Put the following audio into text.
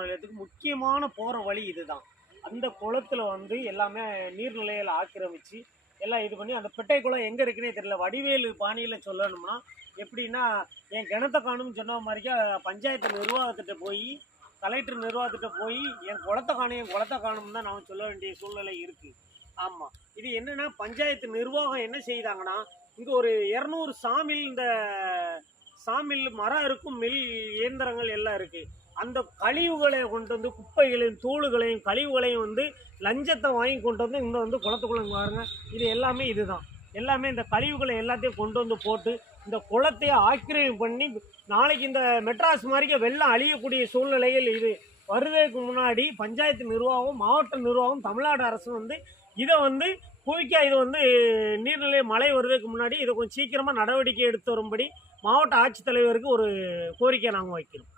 நிலையத்துக்கு முக்கியமான போகிற வழி இதுதான். அந்த குளத்துல வந்து எல்லாமே நீர்நிலைகளை ஆக்கிரமிச்சு எல்லாம் இது பண்ணி அந்த பெட்டை குளம் எங்கே இருக்குன்னே தெரியல. வடிவேலு பாணியில் சொல்லணும்னா எப்படின்னா, என் கிணத்த காணும்னு சொன்ன மாதிரிக்கா பஞ்சாயத்து நிர்வாகத்திட்ட போய் கலெக்டர் நிர்வாகத்திட்ட போய் என் குளத்தை காணும் தான் நான் சொல்ல வேண்டிய சூழ்நிலை இருக்குது. ஆமாம், இது என்னென்னா பஞ்சாயத்து நிர்வாகம் என்ன செய்தாங்கன்னா, இங்கே ஒரு 200 சாமில் மரம் இருக்கும், மில் இயந்திரங்கள் எல்லாம் இருக்குது. அந்த கழிவுகளை கொண்டு வந்து குப்பைகளையும் தூளுகளையும் கழிவுகளையும் வந்து லஞ்சத்தை வாங்கி கொண்டு வந்து இங்கே வந்து குளத்துக்குள்ள பாருங்க, இது எல்லாமே இதுதான். எல்லாமே இந்த கழிவுகளை எல்லாத்தையும் கொண்டு வந்து போட்டு இந்த குளத்தையே ஆக்கிரமிப்பு பண்ணி நாளைக்கு இந்த மெட்ராஸ் மாதிரிக்க வெள்ளம் அழியக்கூடிய சூழ்நிலைகள் இது வருவதற்கு முன்னாடி பஞ்சாயத்து நிர்வாகம், மாவட்ட நிர்வாகம், தமிழ்நாடு அரசு வந்து இதை வந்து குவிக்க இது வந்து நீர்நிலை மழை வருவதற்கு முன்னாடி இதை கொஞ்சம் சீக்கிரமாக நடவடிக்கை எடுத்து வரும்படி மாவட்ட ஆட்சித்தலைவருக்கு ஒரு கோரிக்கை நாங்கள் வைக்கிறோம்.